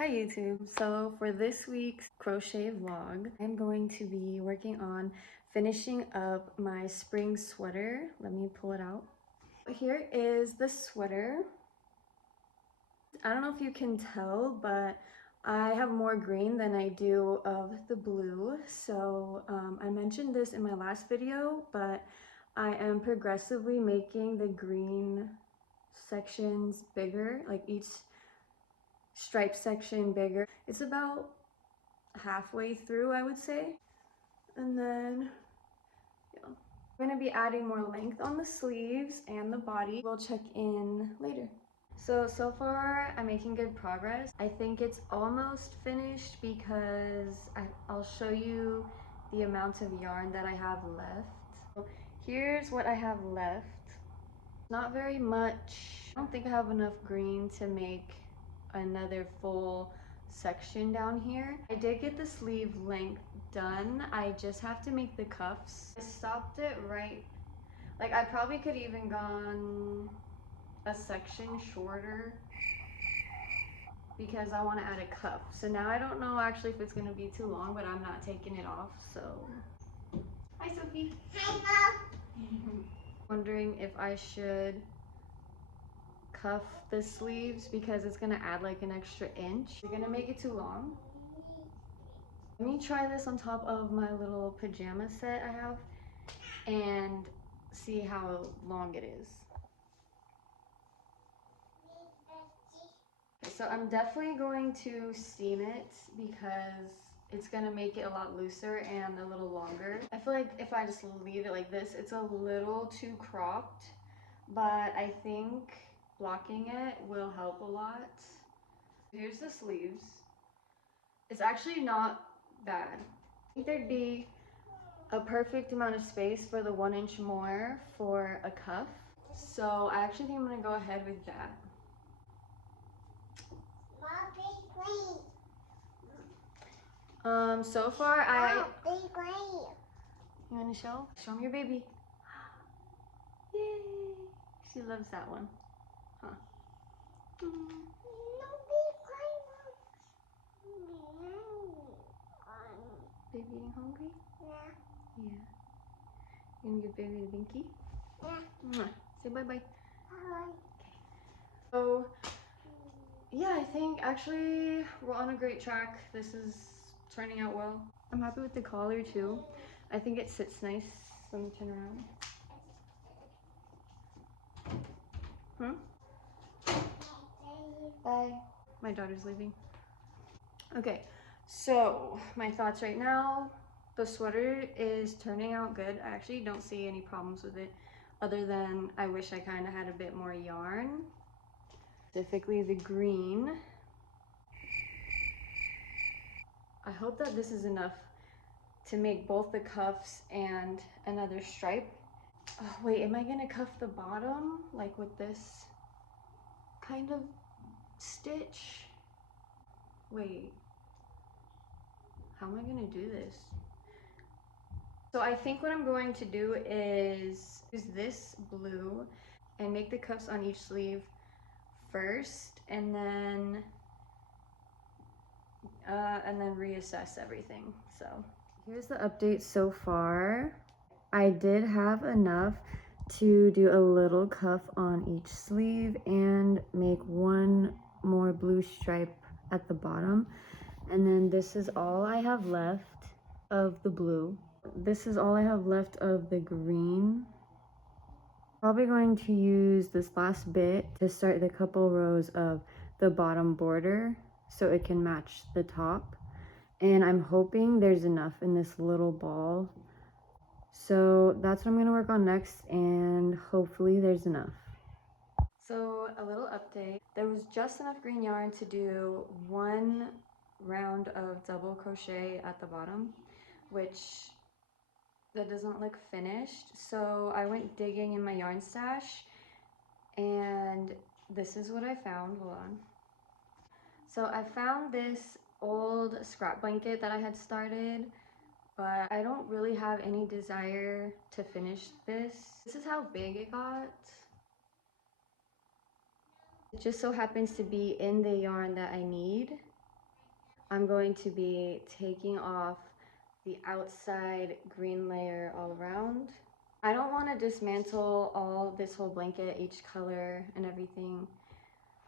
Hi YouTube! So for this week's crochet vlog, I'm going to be working on finishing up my spring sweater. Let me pull it out. Here is the sweater. I don't know if you can tell, but I have more green than I do of the blue. So I mentioned this in my last video, but I am progressively making the green sections bigger, like each stripe section bigger. It's about halfway through, I would say. And then yeah, I'm gonna be adding more length on the sleeves and the body. We'll check in later. So far I'm making good progress. I think it's almost finished because I'll show you the amount of yarn that I have left. So here's what I have left. Not very much. I don't think I have enough green to make another full section down here. I did get the sleeve length done. I just have to make the cuffs. I stopped it right, like I probably could even gone a section shorter because I want to add a cuff. So now I don't know actually if it's going to be too long, but I'm not taking it off. So hi Sophie. Hi Mom. Wondering if I should cuff the sleeves because it's gonna add like an extra inch. You're gonna make it too long. Let me try this on top of my little pajama set I have and see how long it is. So I'm definitely going to steam it because it's gonna make it a lot looser and a little longer. I feel like if I just leave it like this, it's a little too cropped, but I think blocking it will help a lot. Here's the sleeves. It's actually not bad. I think there'd be a perfect amount of space for the 1 inch more for a cuff. So I actually think I'm gonna go ahead with that. So far you wanna show? Show me your baby. Yay! She loves that one. Huh. Baby getting hungry? Yeah. Yeah. You gonna give baby a binky? Yeah. Say bye-bye. Bye. Okay. So, yeah, I think actually we're on a great track. This is turning out well. I'm happy with the collar too. I think it sits nice. Let me turn around. Bye. My daughter's leaving. Okay, so my thoughts right now. The sweater is turning out good. I actually don't see any problems with it other than I wish I kind of had a bit more yarn. Specifically the green. I hope that this is enough to make both the cuffs and another stripe. Oh, wait, am I gonna cuff the bottom like with this kind of stitch? Wait, how am I gonna do this? So I think what I'm going to do is use this blue and make the cuffs on each sleeve first, and then reassess everything. So here's the update so far. I did have enough to do a little cuff on each sleeve and make one more blue stripe at the bottom. And then this is all I have left of the blue. This is all I have left of the green. Probably going to use this last bit to start the couple rows of the bottom border so it can match the top. And I'm hoping there's enough in this little ball. So that's what I'm gonna work on next, and hopefully there's enough. So a little update. There was just enough green yarn to do one round of double crochet at the bottom, which that doesn't look finished. So I went digging in my yarn stash and this is what I found. Hold on. So I found this old scrap blanket that I had started, but I don't really have any desire to finish this. This is how big it got. It just so happens to be in the yarn that I need. I'm going to be taking off the outside green layer all around. I don't want to dismantle all this whole blanket, each color and everything.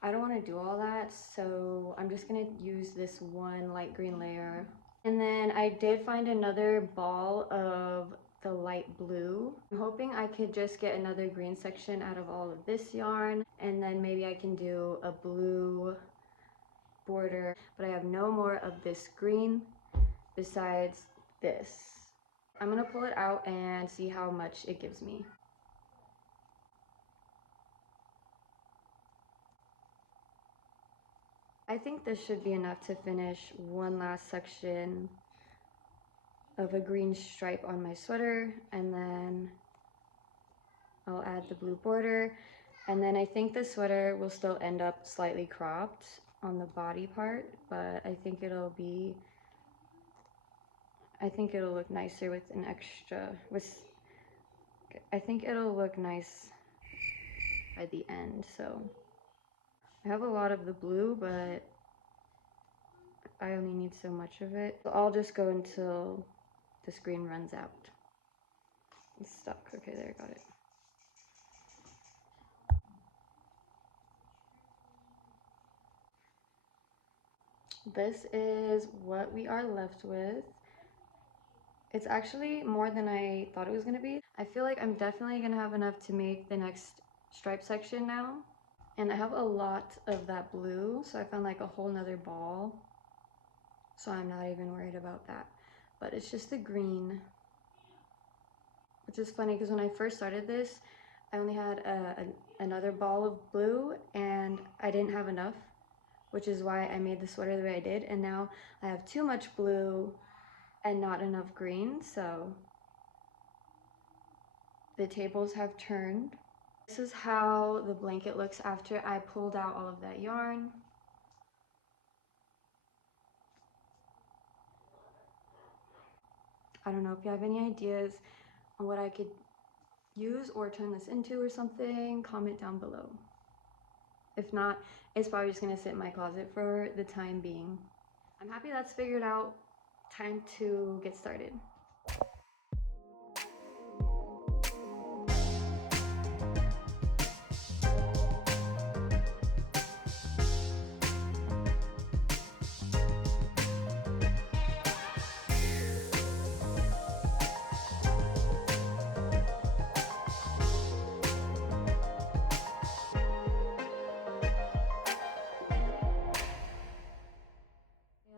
I don't want to do all that, so I'm just going to use this one light green layer. And then I did find another ball of the light blue. I'm hoping I could just get another green section out of all of this yarn, and then maybe I can do a blue border, but I have no more of this green besides this. I'm gonna pull it out and see how much it gives me. I think this should be enough to finish one last section of a green stripe on my sweater, and then I'll add the blue border, and then I think the sweater will still end up slightly cropped on the body part, but I think it'll look nicer with an extra, I think it'll look nice by the end. So I have a lot of the blue, but I only need so much of it. So I'll just go until this green runs out. It's stuck. Okay, there, I got it. This is what we are left with. It's actually more than I thought it was gonna be. I feel like I'm definitely gonna have enough to make the next stripe section now. And I have a lot of that blue, so I found like a whole nother ball. So I'm not even worried about that. But it's just the green, which is funny because when I first started this, I only had another ball of blue and I didn't have enough, which is why I made the sweater the way I did. And now I have too much blue and not enough green, so the tables have turned. This is how the blanket looks after I pulled out all of that yarn. I don't know if you have any ideas on what I could use or turn this into or something, comment down below. If not, it's probably just gonna sit in my closet for the time being. I'm happy that's figured out. Time to get started.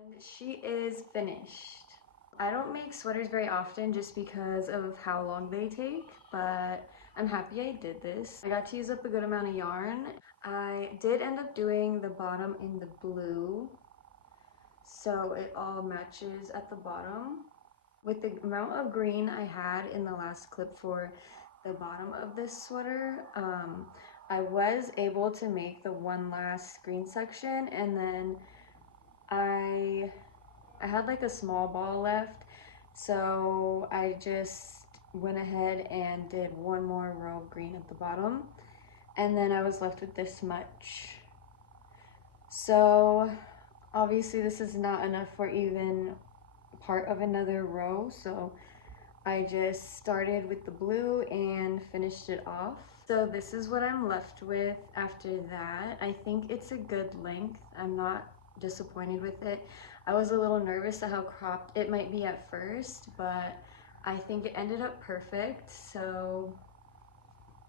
And she is finished. I don't make sweaters very often just because of how long they take, but I'm happy I did this. I got to use up a good amount of yarn. I did end up doing the bottom in the blue, so it all matches at the bottom. With the amount of green I had in the last clip for the bottom of this sweater, I was able to make the one last green section, and then I had like a small ball left, so I just went ahead and did one more row of green at the bottom, and then I was left with this much. So obviously this is not enough for even part of another row, so I just started with the blue and finished it off. So this is what I'm left with after that. I think it's a good length. I'm not disappointed with it. I was a little nervous at how cropped it might be at first, but I think it ended up perfect. So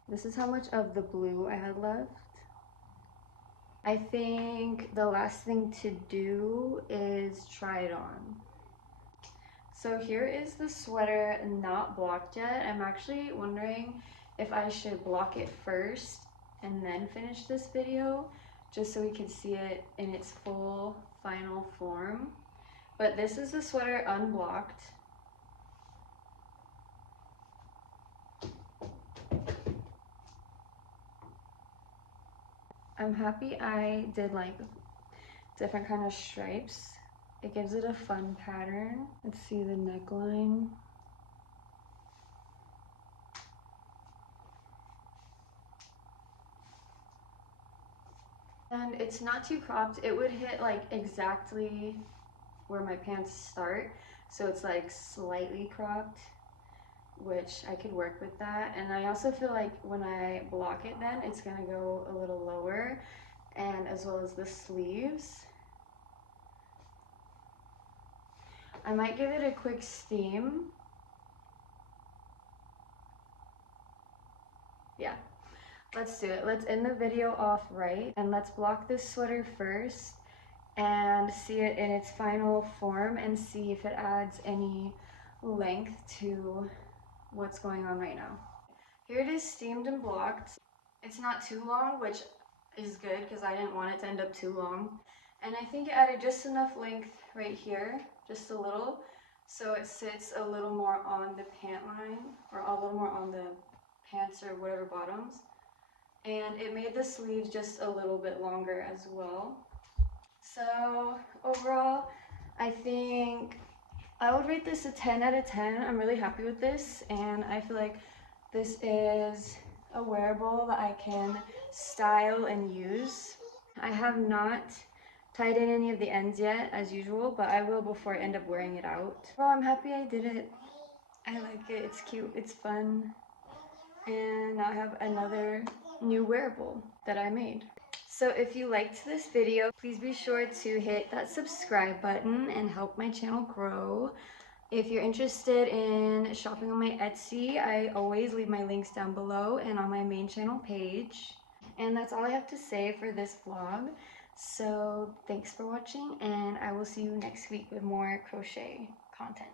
this is how much of the blue I had left. I think the last thing to do is try it on. So here is the sweater not blocked yet. I'm actually wondering if I should block it first and then finish this video, just so we can see it in its full final form. But this is the sweater unblocked. I'm happy I did like different kind of stripes. It gives it a fun pattern. Let's see the neckline. And it's not too cropped. It would hit like exactly where my pants start, so it's like slightly cropped, which I could work with that. And I also feel like when I block it, then it's gonna go a little lower, and as well as the sleeves. I might give it a quick steam. Yeah, let's do it. Let's end the video off right, and let's block this sweater first and see it in its final form and see if it adds any length to what's going on right now. Here it is steamed and blocked. It's not too long, which is good because I didn't want it to end up too long. And I think it added just enough length right here, just a little, so it sits a little more on the pant line, or a little more on the pants or whatever bottoms. And it made the sleeves just a little bit longer as well. So overall, I think I would rate this a 10 out of 10. I'm really happy with this, and I feel like this is a wearable that I can style and use. I have not tied in any of the ends yet, as usual, but I will before I end up wearing it out. Well, I'm happy I did it. I like it. It's cute. It's fun. And now I have another new wearable that I made. So if you liked this video, please be sure to hit that subscribe button and help my channel grow. If you're interested in shopping on my Etsy, I always leave my links down below and on my main channel page. And that's all I have to say for this vlog. So thanks for watching, and I will see you next week with more crochet content.